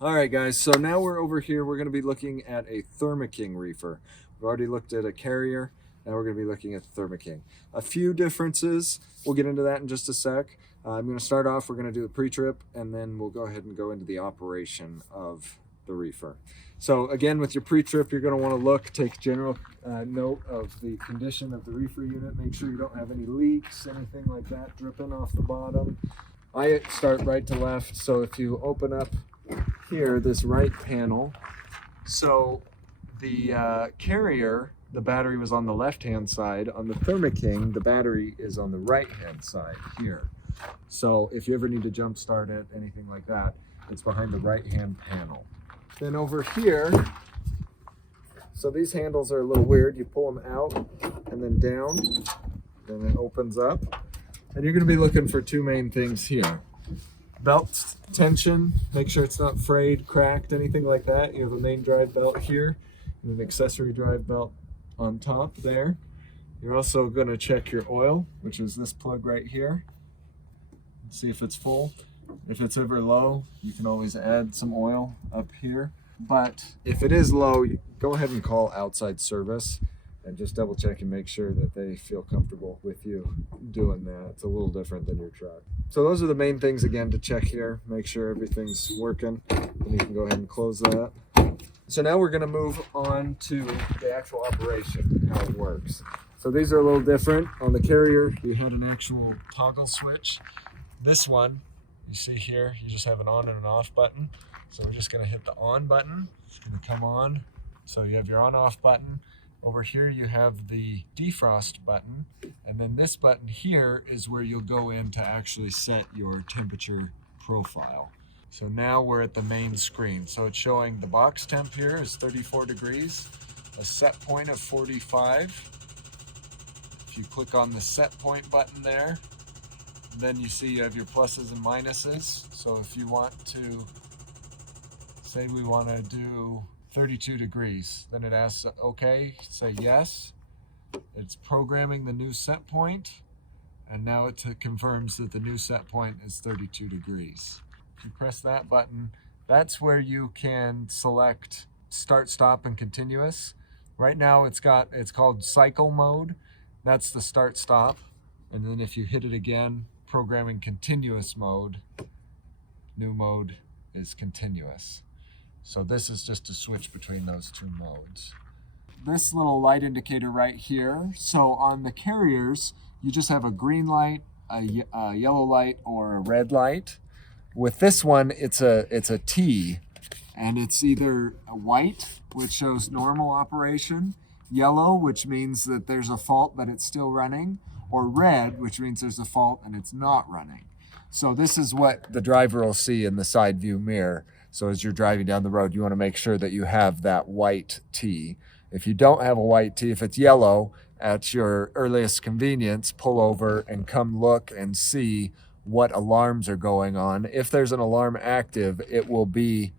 All right, guys, so now we're over here. We're going to be looking at a Thermoking reefer. We've already looked at a carrier. Now we're going to be looking at Thermoking. A few differences. We'll get into that in just a sec. I'm going to start off. We're going to do the pre-trip, and then we'll go ahead and go into the operation of the reefer. So again, with your pre-trip, you're going to want to look, take general note of the condition of the reefer unit. Make sure you don't have any leaks, anything like that dripping off the bottom. I start right to left, so if you open up here, this right panel, so the carrier, the battery was on the left hand side. On the Thermoking, the battery is on the right hand side here. So if you ever need to jump start it, anything like that, it's behind the right hand panel. Then over here, so these handles are a little weird. You pull them out and then down, then it opens up. And you're going to be looking for two main things here. Belt tension, make sure it's not frayed, cracked, anything like that. You have a main drive belt here and an accessory drive belt on top there. You're also going to check your oil, which is this plug right here. See if it's full. If it's ever low, you can always add some oil up here. But if it is low, go ahead and call outside service and just double check and make sure that they feel comfortable with you doing that. It's a little different than your truck. So those are the main things again to check here. Make sure everything's working, and you can go ahead and close that. So now we're going to move on to the actual operation, how it works. So these are a little different. On the carrier, you had an actual toggle switch. This one, you see here, you just have an on and an off button. So we're just going to hit the on button. It's going to come on. So you have your on-off button. Over here you have the defrost button, and then this button here is where you'll go in to actually set your temperature profile. So now we're at the main screen. So it's showing the box temp here is 34 degrees, a set point of 45. If you click on the set point button there, then you see you have your pluses and minuses. So if you want to, say we want to do 32 degrees. Then it asks, okay, say yes. It's programming the new set point, and now it confirms that the new set point is 32 degrees. If you press that button, that's where you can select start, stop, and continuous. Right now it's called cycle mode. That's the start, stop. And then if you hit it again, programming continuous mode, new mode is continuous. So this is just to switch between those two modes. This little light indicator right here, so on the carriers, you just have a green light, a yellow light, or a red light. With this one, it's a T, and it's either a white, which shows normal operation, yellow, which means that there's a fault but it's still running, or red, which means there's a fault and it's not running. So this is what the driver will see in the side view mirror. So as you're driving down the road, you want to make sure that you have that white T. If you don't have a white T, if it's yellow, at your earliest convenience, pull over and come look and see what alarms are going on. If there's an alarm active, it will be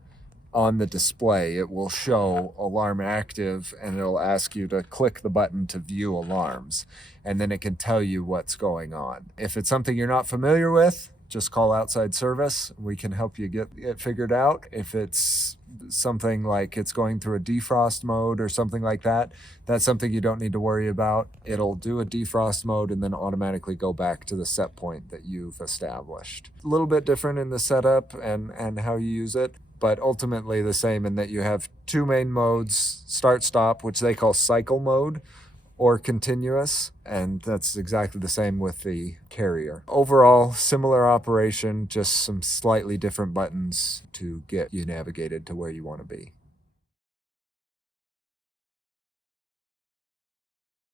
on the display. It will show alarm active, and it'll ask you to click the button to view alarms, and then it can tell you what's going on. If it's something you're not familiar with, just call outside service. We can help you get it figured out. If it's something like it's going through a defrost mode or something like that, that's something you don't need to worry about. It'll do a defrost mode and then automatically go back to the set point that you've established. A little bit different in the setup and how you use it, but ultimately the same in that you have two main modes, start, stop, which they call cycle mode, or continuous, and that's exactly the same with the carrier. Overall, similar operation, just some slightly different buttons to get you navigated to where you want to be.